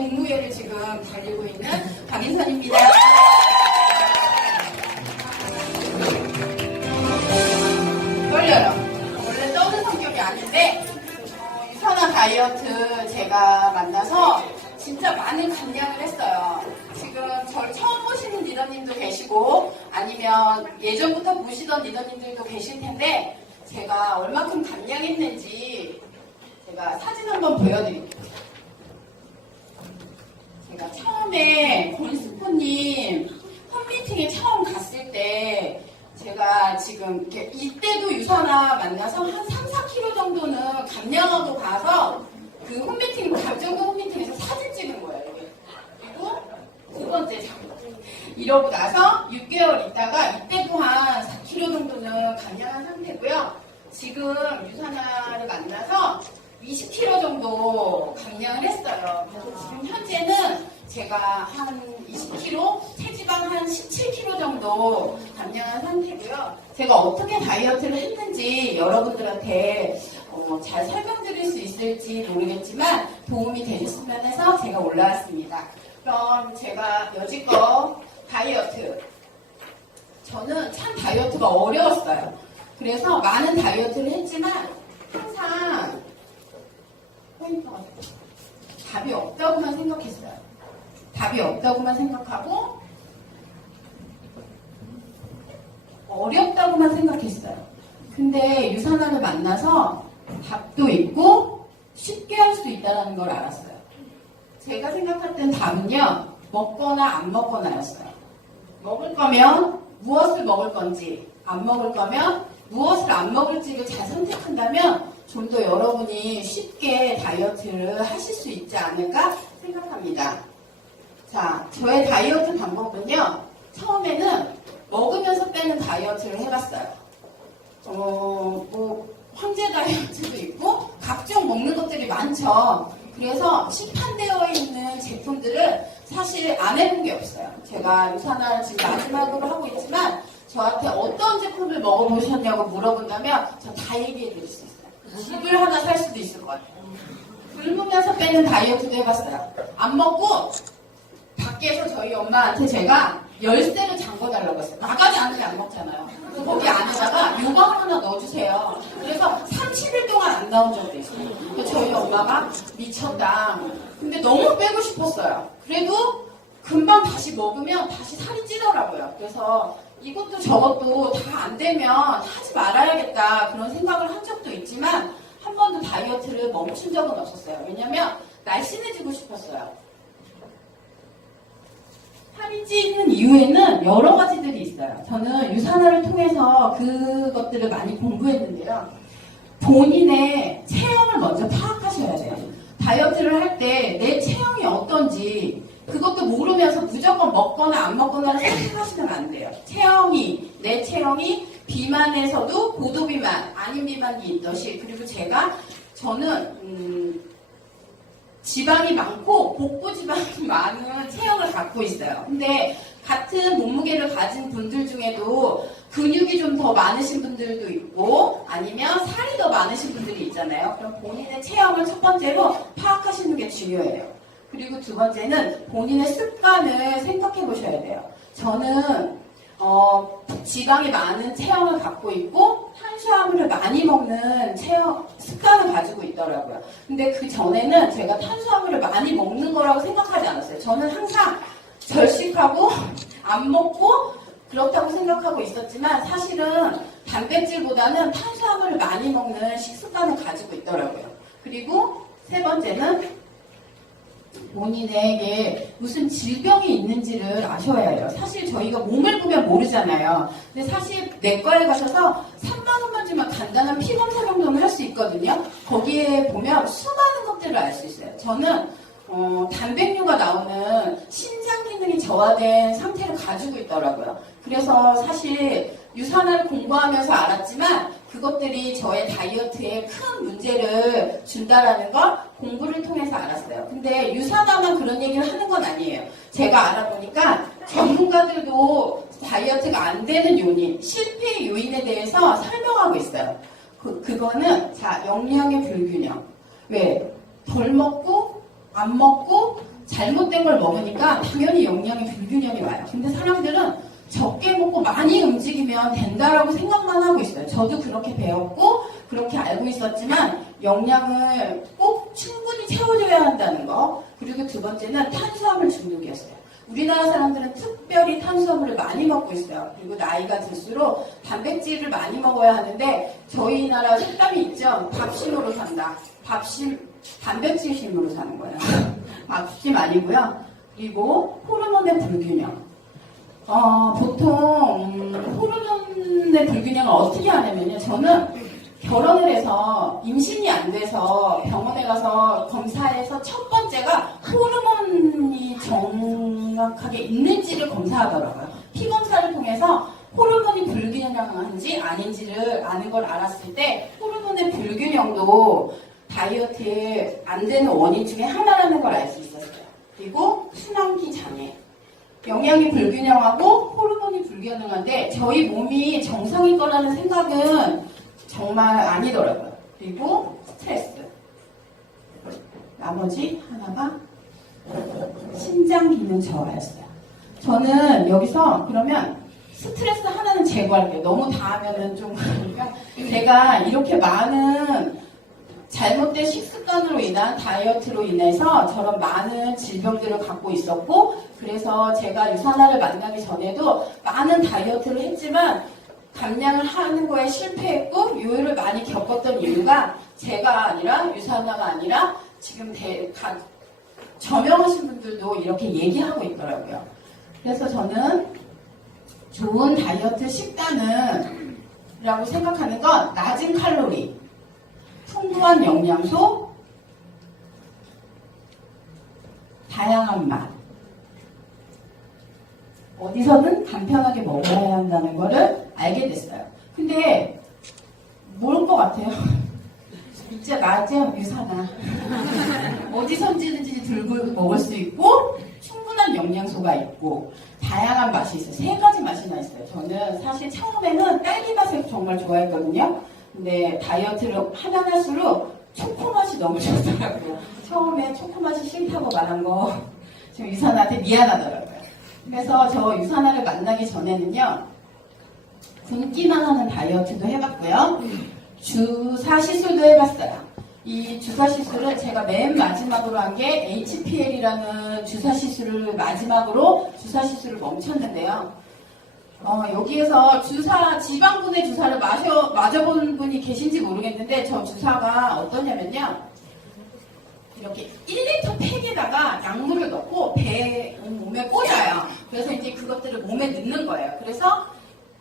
동무회를 지금 달리고 있는 박인선입니다. 떨려요. 원래 떠는 성격이 아닌데 유산화 다이어트 제가 만나서 진짜 많은 감량을 했어요. 지금 저를 처음 보시는 리더님도 계시고 아니면 예전부터 보시던 리더님들도 계실 텐데 제가 얼마큼 감량했는지 제가 사진 한번 보여드릴게요. 제가 처음에 권스포님 홈미팅에 처음 갔을 때 제가 지금 이때도 유산화 만나서 한 3, 4kg 정도는 감량하고 가서 그 홈미팅, 감정도 홈미팅에서 사진 찍은 거예요. 그리고 두 번째 작업. 이러고 나서 6개월 있다가 이때도 한 4kg 정도는 감량한 상태고요. 지금 유산화를 만나서 20kg 정도 감량을 했어요. 그래서 지금 현재는 제가 한 20kg, 체지방 한 17kg 정도 감량한 상태고요. 제가 어떻게 다이어트를 했는지 여러분들한테 잘 설명드릴 수 있을지 모르겠지만 도움이 되셨으면 해서 제가 올라왔습니다. 그럼 제가 여지껏 다이어트, 저는 참 다이어트가 어려웠어요. 그래서 많은 다이어트를 했지만 항상 포인트가 답이 없다고만 생각했어요. 답이 없다고만 생각하고 어렵다고만 생각했어요. 근데 유산화를 만나서 답도 있고 쉽게 할 수 있다는 걸 알았어요. 제가 생각했던 답은요, 먹거나 안 먹거나였어요. 먹을 거면 무엇을 먹을 건지, 안 먹을 거면 무엇을 안 먹을지를 잘 선택한다면 좀 더 여러분이 쉽게 다이어트를 하실 수 있지 않을까 생각합니다. 자, 저의 다이어트 방법은요, 처음에는 먹으면서 빼는 다이어트를 해봤어요. 황제 다이어트도 있고 각종 먹는 것들이 많죠. 그래서 시판되어 있는 제품들을 사실 안 해본 게 없어요. 제가 유산화를 지금 마지막으로 하고 있지만 저한테 어떤 제품을 먹어보셨냐고 물어본다면 저 다 얘기해 드릴 수 있어요. 집을 하나 살 수도 있을 것 같아요. 굶으면서 빼는 다이어트도 해봤어요. 안 먹고 밖에서 저희 엄마한테 제가 열쇠를 잠궈달라고 했어요. 나가지 않으면 안 먹잖아요. 그래서 거기 안에다가 요거 하나 넣어주세요. 그래서 30일 동안 안 나온 적도 있어요. 그래서 저희 엄마가 미쳤다. 근데 너무 빼고 싶었어요. 그래도 금방 다시 먹으면 다시 살이 찌더라고요. 그래서 이것도 저것도 다 안 되면 하지 말아야겠다 그런 생각을 한 적도 있지만 한 번도 다이어트를 멈춘 적은 없었어요. 왜냐면 날씬해지고 싶었어요. 살이 찌는 이유에는 여러 가지들이 있어요. 저는 유산화를 통해서 그것들을 많이 공부했는데요. 본인의 체형을 먼저 파악하셔야 돼요. 다이어트를 할 때 내 체형이 어떤지 그것도 모르면서 무조건 먹거나 안 먹거나를 생각하시면 안 돼요. 내 체형이 비만에서도 고도비만, 아닌 비만이 있듯이 그리고 저는 지방이 많고 복부 지방이 많은 체형을 갖고 있어요. 근데 같은 몸무게를 가진 분들 중에도 근육이 좀 더 많으신 분들도 있고 아니면 살이 더 많으신 분들이 있잖아요. 그럼 본인의 체형을 첫 번째로 파악하시는 게 중요해요. 그리고 두 번째는 본인의 습관을 생각해 보셔야 돼요. 저는 지방이 많은 체형을 갖고 있고 탄수화물을 많이 먹는 습관을 가지고 있더라고요. 근데 그 전에는 제가 탄수화물을 많이 먹는 거라고 생각하지 않았어요. 저는 항상 절식하고 안 먹고 그렇다고 생각하고 있었지만 사실은 단백질보다는 탄수화물을 많이 먹는 식습관을 가지고 있더라고요. 그리고 세 번째는 본인에게 무슨 질병이 있는지를 아셔야 해요. 사실 저희가 몸을 보면 모르잖아요. 근데 사실 내과에 가셔서 3만 원만 주면 간단한 피검사 정도는 할 수 있거든요. 거기에 보면 수많은 것들을 알 수 있어요. 저는 단백뇨가 나오는 신장 기능이 저하된 상태를 가지고 있더라고요. 그래서 사실 유산화를 공부하면서 알았지만 그것들이 저의 다이어트에 큰 문제를 준다라는 걸 공부를 통해서 알았어요. 근데 유산화만 그런 얘기를 하는 건 아니에요. 제가 알아보니까 전문가들도 다이어트가 안 되는 요인, 실패 요인에 대해서 설명하고 있어요. 그거는 영양의 불균형. 왜? 덜 먹고 안 먹고 잘못된 걸 먹으니까 당연히 영양의 불균형이 와요. 근데 사람들은 적게 먹고 많이 움직이면 된다라고 생각만 하고 있어요. 저도 그렇게 배웠고 그렇게 알고 있었지만 영양을 꼭 충분히 채워줘야 한다는 거. 그리고 두 번째는 탄수화물 중독이었어요. 우리나라 사람들은 특별히 탄수화물을 많이 먹고 있어요. 그리고 나이가 들수록 단백질을 많이 먹어야 하는데 저희 나라 속담이 있죠. 밥심으로 산다. 단백질심으로 사는 거예요. 밥심 아니고요. 그리고 호르몬의 불균형. 보통 호르몬의 불균형을 어떻게 하냐면요. 저는 결혼을 해서 임신이 안 돼서 병원에 가서 검사해서 첫 번째가 호르몬이 정확하게 있는지를 검사하더라고요. 피 검사를 통해서 호르몬이 불균형한지 아닌지를 아는 걸 알았을 때 호르몬의 불균형도 다이어트에 안 되는 원인 중에 하나라는 걸 알 수 있었어요. 그리고 순환기 장애. 영양이 불균형하고 호르몬이 불균형한데 저희 몸이 정상일 거라는 생각은 정말 아니더라고요. 그리고 스트레스. 나머지 하나가 신장 기능 저하였어요. 저는 여기서 그러면 스트레스 하나는 제거할게요. 너무 다 하면은 좀 그러니까 제가 이렇게 많은 잘못된 식습관으로 인한 다이어트로 인해서 저런 많은 질병들을 갖고 있었고 그래서 제가 유산화를 만나기 전에도 많은 다이어트를 했지만 감량을 하는 거에 실패했고 요요를 많이 겪었던 이유가 제가 아니라 유산화가 아니라 지금 저명하신 분들도 이렇게 얘기하고 있더라고요. 그래서 저는 좋은 다이어트 식단은 라고 생각하는 건 낮은 칼로리, 풍부한 영양소, 다양한 맛. 어디서든 간편하게 먹어야 한다는 거를 알게 됐어요. 근데 뭘 것 같아요? 진짜 맞아 유산화. 어디선지든지 들고 먹을 수 있고 충분한 영양소가 있고 다양한 맛이 있어요. 세 가지 맛이나 있어요. 저는 사실 처음에는 딸기 맛을 정말 좋아했거든요. 근데 다이어트를 하면 할수록 초코 맛이 너무 좋더라고요. 처음에 초코 맛이 싫다고 말한 거 지금 유산화한테 미안하더라고요. 그래서 저 유산화를 만나기 전에는요. 굶기만 하는 다이어트도 해봤고요. 주사 시술도 해봤어요. 이 주사 시술은 제가 맨 마지막으로 한 게 HPL이라는 주사 시술을 마지막으로 주사 시술을 멈췄는데요. 여기에서 지방분해 주사를 맞아본 분이 계신지 모르겠는데 저 주사가 어떠냐면요. 이렇게 1리터 팩에다가 약물을 넣고 몸에 꽂아요. 그래서 이제 그것들을 몸에 넣는 거예요. 그래서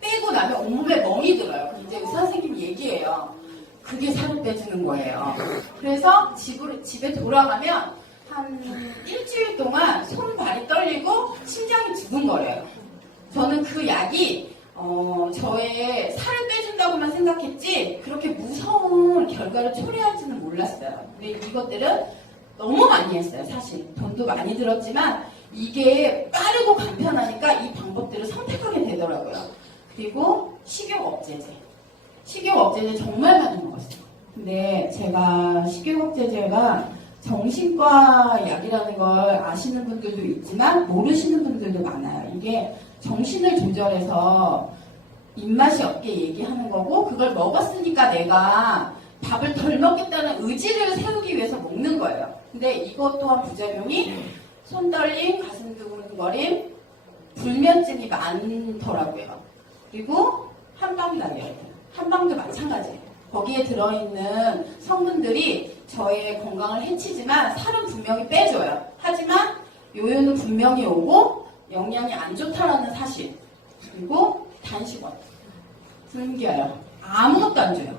빼고 나면 온몸에 멍이 들어요. 이제 의사 선생님이 얘기해요. 그게 살을 빼주는 거예요. 그래서 집에 돌아가면 한 일주일 동안 손 발이 떨리고 심장이 두근거려요. 저는 그 약이 저의 살을 빼준다고만 생각했지 그렇게 무서운 결과를 초래할지는 몰랐어요. 근데 이것들은 너무 많이 했어요. 사실 돈도 많이 들었지만 이게 빠르고 간편하니까 이 방법들을 선택하게 되더라고요. 그리고 식욕억제제 정말 많이 먹었어요. 근데 제가 식욕억제제가 정신과 약이라는 걸 아시는 분들도 있지만 모르시는 분들도 많아요. 이게 정신을 조절해서 입맛이 없게 얘기하는 거고 그걸 먹었으니까 내가 밥을 덜 먹겠다는 의지를 세우기 위해서 먹는 거예요. 근데 이것 또한 부작용이 손떨림, 가슴 두근거림, 불면증이 많더라고요. 그리고 한방 다이어트, 한방도 마찬가지예요. 거기에 들어있는 성분들이 저의 건강을 해치지만 살은 분명히 빼줘요. 하지만 요요는 분명히 오고 영양이 안 좋다라는 사실. 그리고 단식원, 굶겨요. 아무것도 안 줘요.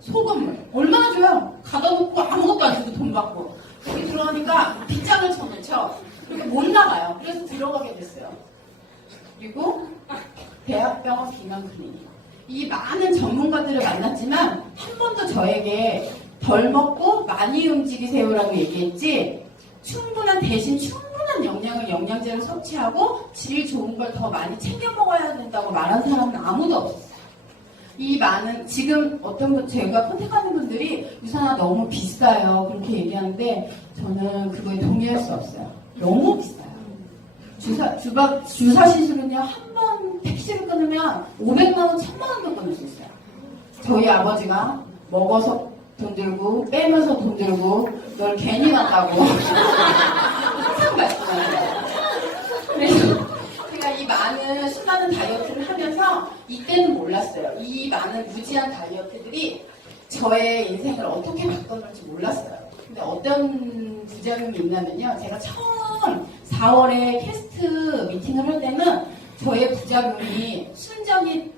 소금물 얼마나 줘요? 가다 놓고 아무것도 안 주고 돈 받고 여기 들어가니까 빗장을 쳐놓죠. 그리고 못 나가요. 그래서 들어가게 됐어요. 그리고 대학병원 비만 클리닉. 이 많은 전문가들을 만났지만 한 번도 저에게 덜 먹고 많이 움직이세요라고 얘기했지 대신 충분한 영양제를 섭취하고 질 좋은 걸 더 많이 챙겨 먹어야 된다고 말한 사람은 아무도 없었어요. 이 많은, 지금 어떤 분, 제가 컨택하는 분들이 유산화 너무 비싸요. 그렇게 얘기하는데, 저는 그거에 동의할 수 없어요. 너무 비싸요. 주사 시술은요, 한 번 택시를 끊으면 500만원, 1000만원도 끊을 수 있어요. 저희 아버지가 먹어서 돈 들고, 빼면서 돈 들고, 널 괜히 났다고. 항상 말씀하세요. 그래서 제가 이 많은 수많은 다이어트를 하면서 이때는 몰랐어요. 이 많은 무지한 다이어트들이 저의 인생을 어떻게 바꿔놓을지 몰랐어요. 근데 어떤 부작용이 있냐면요. 제가 처음 4월에 캐스트 미팅을 할 때는 저의 부작용이 순전히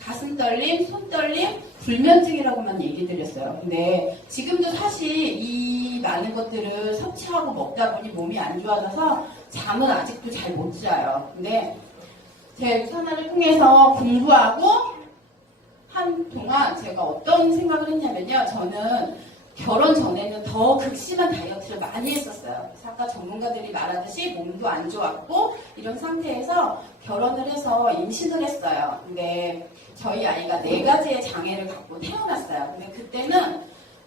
가슴 떨림, 손 떨림, 불면증이라고만 얘기 드렸어요. 근데 지금도 사실 이 많은 것들을 섭취하고 먹다 보니 몸이 안 좋아져서 잠은 아직도 잘 못 자요. 근데 제 유산화를 통해서 공부하고 한 동안 제가 어떤 생각을 했냐면요. 저는 결혼 전에는 더 극심한 다이어트를 많이 했었어요. 아까 전문가들이 말하듯이 몸도 안 좋았고 이런 상태에서 결혼을 해서 임신을 했어요. 근데 저희 아이가 4가지의 장애를 갖고 태어났어요. 근데 그때는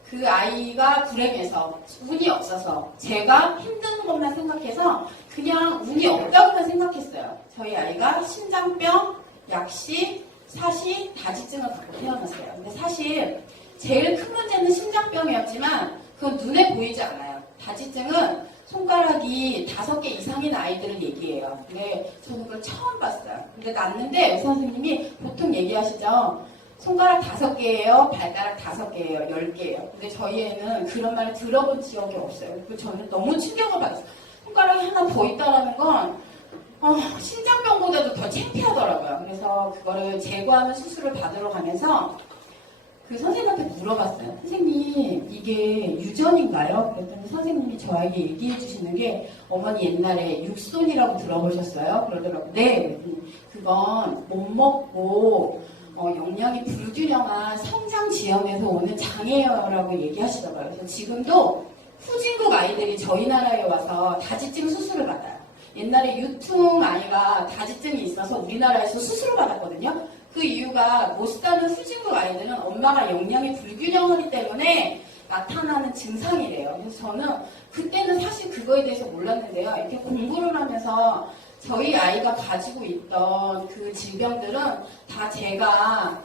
그 아이가 불행해서 운이 없어서 제가 힘든 것만 생각해서 그냥 운이 없다고만 생각했어요. 저희 아이가 심장병, 약시, 사시, 다지증을 갖고 태어났어요. 근데 사실 제일 큰 문제는 심장병이었지만 그건 눈에 보이지 않아요. 다지증은 손가락이 5개 이상인 아이들을 얘기해요. 근데 저는 그걸 처음 봤어요. 근데 났는데 의사 선생님이 보통 얘기하시죠. 손가락 5개예요, 발가락 5개예요, 10개예요. 근데 저희 애는 그런 말을 들어본 지역이 없어요. 그리고 저는 너무 충격을 받았어요. 손가락이 하나 더 있다는 건 심장병보다도 더 창피하더라고요. 그래서 그거를 제거하는 수술을 받으러 가면서 그 선생님한테 물어봤어요. 선생님, 이게 유전인가요? 그랬더니 선생님이 저에게 얘기해 주시는 게 어머니 옛날에 육손이라고 들어보셨어요? 그러더라고요. 네. 그건 못 먹고 영양이 불균형한 성장 지연에서 오는 장애라고 얘기하시더라고요. 그래서 지금도 후진국 아이들이 저희 나라에 와서 다지증 수술을 받아요. 옛날에 유퉁 아이가 다지증이 있어서 우리나라에서 수술을 받았거든요. 그 이유가 못 사는 후진국 아이들은 엄마가 영양이 불균형하기 때문에 나타나는 증상이래요. 그래서 저는 그때는 사실 그거에 대해서 몰랐는데요. 이렇게 공부를 하면서 저희 아이가 가지고 있던 그 질병들은 다 제가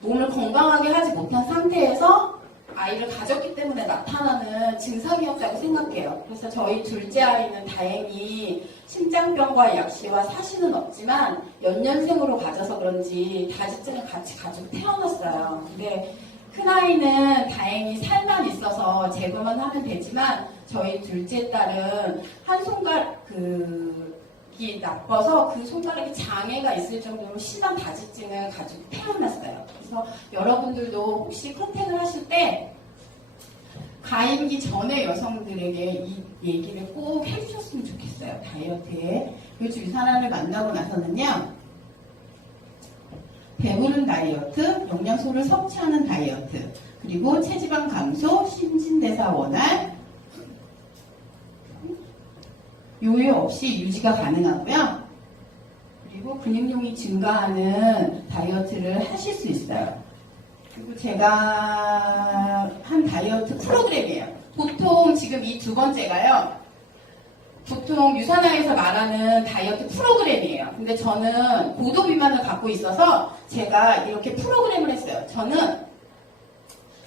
몸을 건강하게 하지 못한 상태에서 아이를 가졌기 때문에 나타나는 증상이었다고 생각해요. 그래서 저희 둘째 아이는 다행히 심장병과 약시와 사시는 없지만 연년생으로 가져서 그런지 다지증을 같이 가지고 태어났어요. 근데 큰아이는 다행히 살만 있어서 제거만 하면 되지만 저희 둘째 딸은 한 손가락이 나빠서 그 손가락에 장애가 있을 정도로 심한 다지증을 가지고 태어났어요. 그래서 여러분들도 혹시 컨택을 하실 때 가임기 전에 여성들에게 이 얘기를 꼭 해주셨으면 좋겠어요. 다이어트에. 요즘 유산화를 만나고 나서는요. 배부른 다이어트, 영양소를 섭취하는 다이어트, 그리고 체지방 감소, 신진대사 원활, 요요 없이 유지가 가능하고요. 그리고 근육량이 증가하는 다이어트를 하실 수 있어요. 그리고 제가 한 다이어트 프로그램이에요. 보통 지금 이 2번째가요. 보통 유산화에서 말하는 다이어트 프로그램이에요. 근데 저는 고도 비만을 갖고 있어서 제가 이렇게 프로그램을 했어요. 저는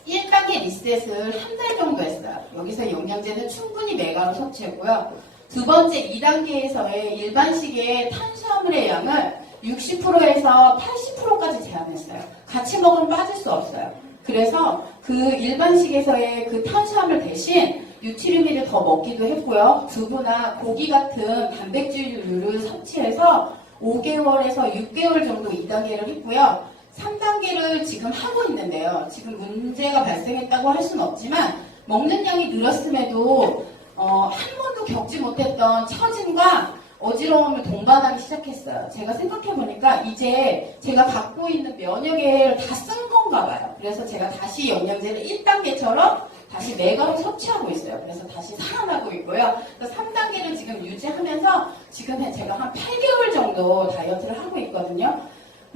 1단계 리셋을 한 달 정도 했어요. 여기서 영양제는 충분히 메가로 섭취했고요. 2번째 2단계에서의 일반식의 탄수화물의 양을 60%에서 80%까지 제한했어요. 같이 먹으면 빠질 수 없어요. 그래서 그 일반식에서의 그 탄수화물 대신 뉴트리미를 더 먹기도 했고요. 두부나 고기 같은 단백질류를 섭취해서 5개월에서 6개월 정도 2단계를 했고요. 3단계를 지금 하고 있는데요. 지금 문제가 발생했다고 할 수는 없지만 먹는 양이 늘었음에도 한 번도 겪지 못했던 처짐과 어지러움을 동반하기 시작했어요. 제가 생각해보니까 이제 제가 갖고 있는 면역을 다 쓴 건가 봐요. 그래서 제가 다시 영양제를 1단계처럼 다시 메가로 섭취하고 있어요. 그래서 다시 살아나고 있고요. 3단계를 지금 유지하면서 지금 제가 한 8개월 정도 다이어트를 하고 있거든요.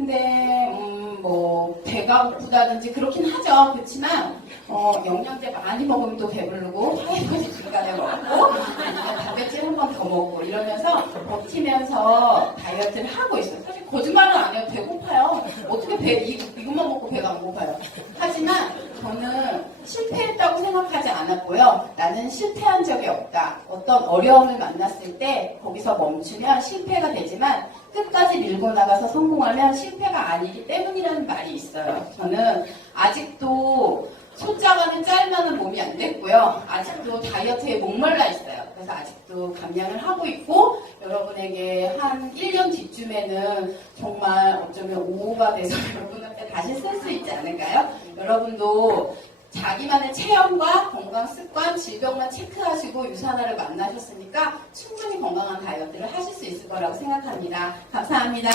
근데 뭐 배가 고프다든지 그렇긴 하죠. 그렇지만 영양제 많이 먹으면 또 배부르고 파이버지 중간에 먹고 아니면 단백질 한 번 더 먹고 이러면서 버티면서 다이어트를 하고 있어요. 사실 거짓말은 안 해요. 배고파요. 어떻게 이것만 먹고 배가 안 고파요. 하지만 저는 실패했다고 생각하지 않았고요. 나는 실패한 적이 없다. 어떤 어려움을 만났을 때 거기서 멈추면 실패가 되지만 끝까지 밀고 나가서 성공하면 실패가 아니기 때문이라는 말이 있어요. 저는 아직도 숫자가는 짤만은 몸이 안 됐고요. 아직도 다이어트에 목말라 있어요. 그래서 아직도 감량을 하고 있고 여러분에게 한 1년 뒤쯤에는 정말 어쩌면 5호가 돼서 여러분한테 다시 쓸 수 있지 않을까요? 여러분도 자기만의 체형과 건강 습관, 질병만 체크하시고 유산화를 만나셨으니까 충분히 건강한 다이어트를 하실 수 있을 거라고 생각합니다. 감사합니다.